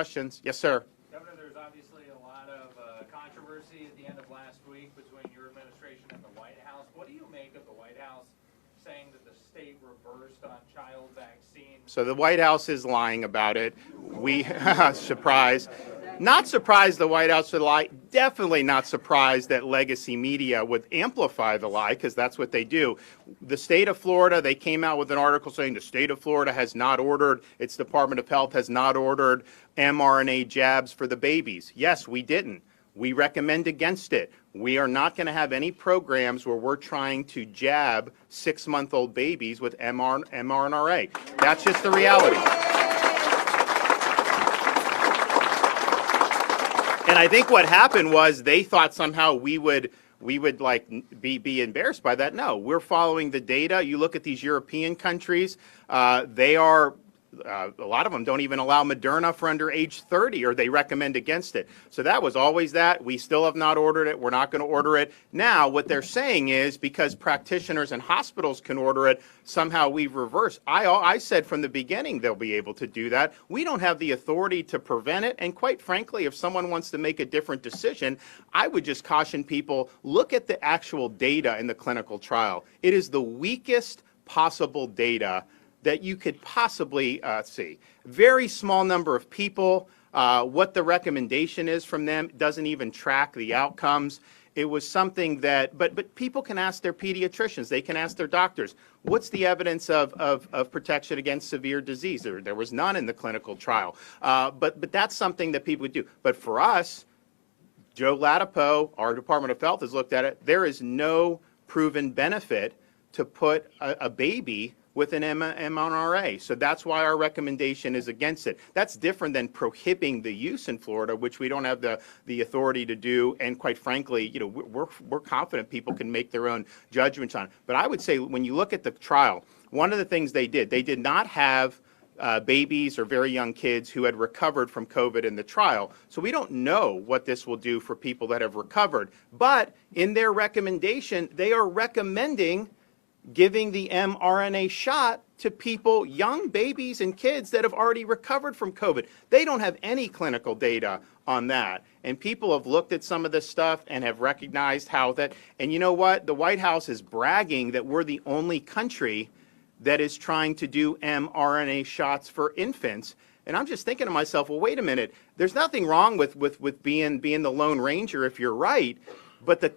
Questions? Yes, sir. Governor, there's obviously a lot of controversy at the end of last week between your administration and the White House. What do you make of the White House saying that the state reversed on child vaccines? So the White House is lying about it. We, surprise. Not surprised the White House would lie. Definitely not surprised that legacy media would amplify the lie, because that's what they do. The state of Florida, they came out with an article saying the state of Florida has not ordered, its Department of Health has not ordered mRNA jabs for the babies. Yes, we didn't. We recommend against it. We are not going to have any programs where we're trying to jab 6-month-old babies with mRNA. That's just the reality. And I think what happened was they thought somehow we would like be embarrassed by that. No, we're following the data. You look at these European countries, they are a lot of them don't even allow Moderna for under age 30, or they recommend against it. So that was always that. We still have not ordered it. We're not going to order it. Now, what they're saying is because practitioners and hospitals can order it, somehow we've reversed. I said from the beginning they'll be able to do that. We don't have the authority to prevent it. And quite frankly, if someone wants to make a different decision, I would just caution people, look at the actual data in the clinical trial. It is the weakest possible data that you could possibly see. Very small number of people. What the recommendation is from them doesn't even track the outcomes. It was something that, but people can ask their pediatricians. They can ask their doctors. What's the evidence of protection against severe disease? There was none in the clinical trial. But that's something that people would do. But for us, Joe Latipo, our Department of Health, has looked at it. There is no proven benefit to put a baby with an mRNA. So that's why our recommendation is against it. That's different than prohibiting the use in Florida, which we don't have the authority to do. And quite frankly, we're confident people can make their own judgments on it. But I would say when you look at the trial, one of the things they did not have babies or very young kids who had recovered from COVID in the trial. So we don't know what this will do for people that have recovered. But in their recommendation, they are recommending giving the mRNA shot to people, young babies and kids that have already recovered from COVID. They don't have any clinical data on that. And people have looked at some of this stuff and have recognized how that, and you know what? The White House is bragging that we're the only country that is trying to do mRNA shots for infants. And I'm just thinking to myself, well, wait a minute. There's nothing wrong with being the Lone Ranger if you're right. But the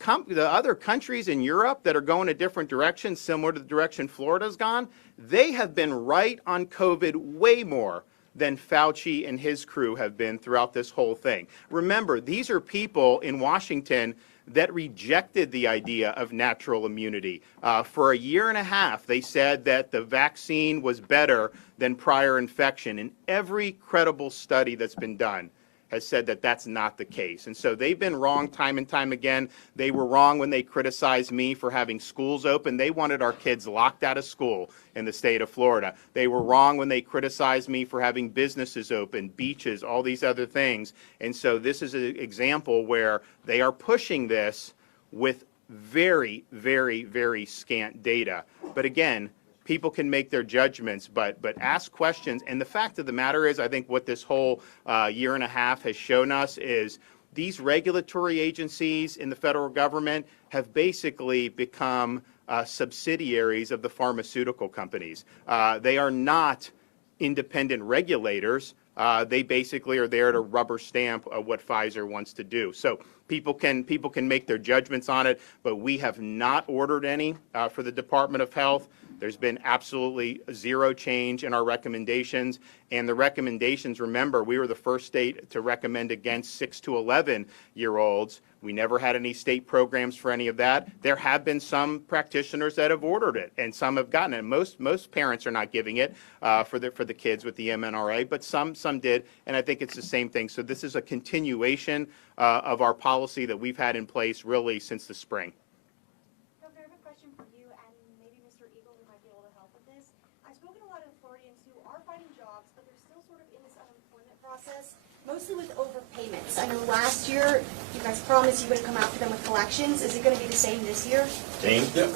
other countries in Europe that are going a different direction, similar to the direction Florida's gone, they have been right on COVID way more than Fauci and his crew have been throughout this whole thing. Remember, these are people in Washington that rejected the idea of natural immunity. For a year and a half, they said that the vaccine was better than prior infection. And every credible study that's been done has said that that's not the case. And so they've been wrong time and time again. They were wrong when they criticized me for having schools open. They wanted our kids locked out of school in the state of Florida. They were wrong when they criticized me for having businesses open, beaches, all these other things. And so this is an example where they are pushing this with very, very, very scant data. But again, people can make their judgments, but ask questions. And the fact of the matter is, I think what this whole year and a half has shown us is these regulatory agencies in the federal government have basically become subsidiaries of the pharmaceutical companies. They are not independent regulators. They basically are there to rubber stamp what Pfizer wants to do. So people can make their judgments on it, but we have not ordered any for the Department of Health. There's been absolutely zero change in our recommendations. And the recommendations, remember, we were the first state to recommend against 6 to 11-year-olds. We never had any state programs for any of that. There have been some practitioners that have ordered it, and some have gotten it. Most parents are not giving it for the kids with the mRNA, but some did, and I think it's the same thing. So this is a continuation of our policy that we've had in place really since the spring. Mostly with overpayments. I know last year you guys promised you would come after them with collections. Is it going to be the same this year? Same. Yep.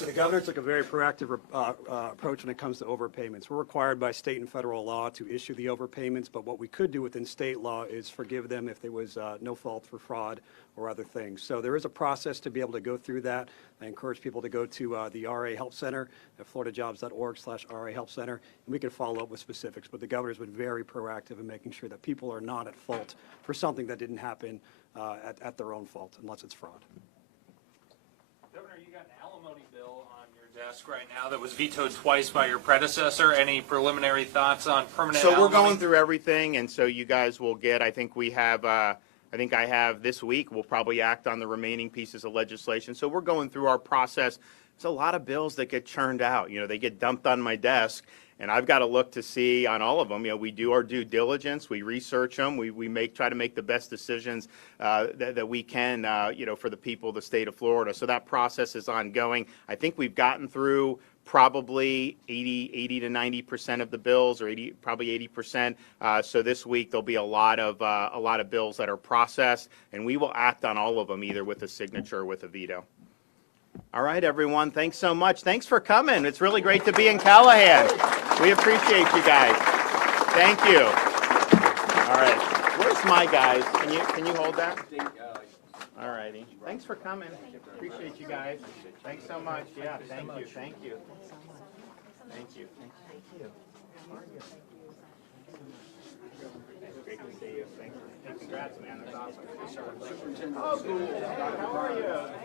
So the governor took a very proactive approach when it comes to overpayments. We're required by state and federal law to issue the overpayments, but what we could do within state law is forgive them if there was no fault for fraud or other things. So there is a process to be able to go through that. I encourage people to go to the RA Help Center at floridajobs.org/RA Help Center, and we can follow up with specifics. But the governor's been very proactive in making sure that people are not at fault for something that didn't happen at their own fault, unless it's fraud. Governor, you got an alimony bill on your desk right now that was vetoed twice by your predecessor. Any preliminary thoughts on permanent So alimony? we're going through everything, and so you guys will get, I think we have, I think I have this week, we'll probably act on the remaining pieces of legislation. So we're going through our process. There's a lot of bills that get churned out. They get dumped on my desk, and I've got to look to see on all of them. We do our due diligence, we research them, we try to make the best decisions that we can, for the people of the state of Florida. So that process is ongoing. I think we've gotten through probably 80 to 90% of the bills, or probably 80%. So this week there'll be a lot of bills that are processed, and we will act on all of them, either with a signature or with a veto. All right, everyone. Thanks so much. Thanks for coming. It's really great to be in Callahan. We appreciate you guys. Thank you. All right. Where's my guys? Can you hold that? All righty. Thanks for coming. Appreciate you guys. Thanks so much. Yeah, thank you. Thank you. Thank you. Thank you. How are you? It's great to see you. Thank you. Hey, congrats, man. That's awesome. Oh, cool. How are you?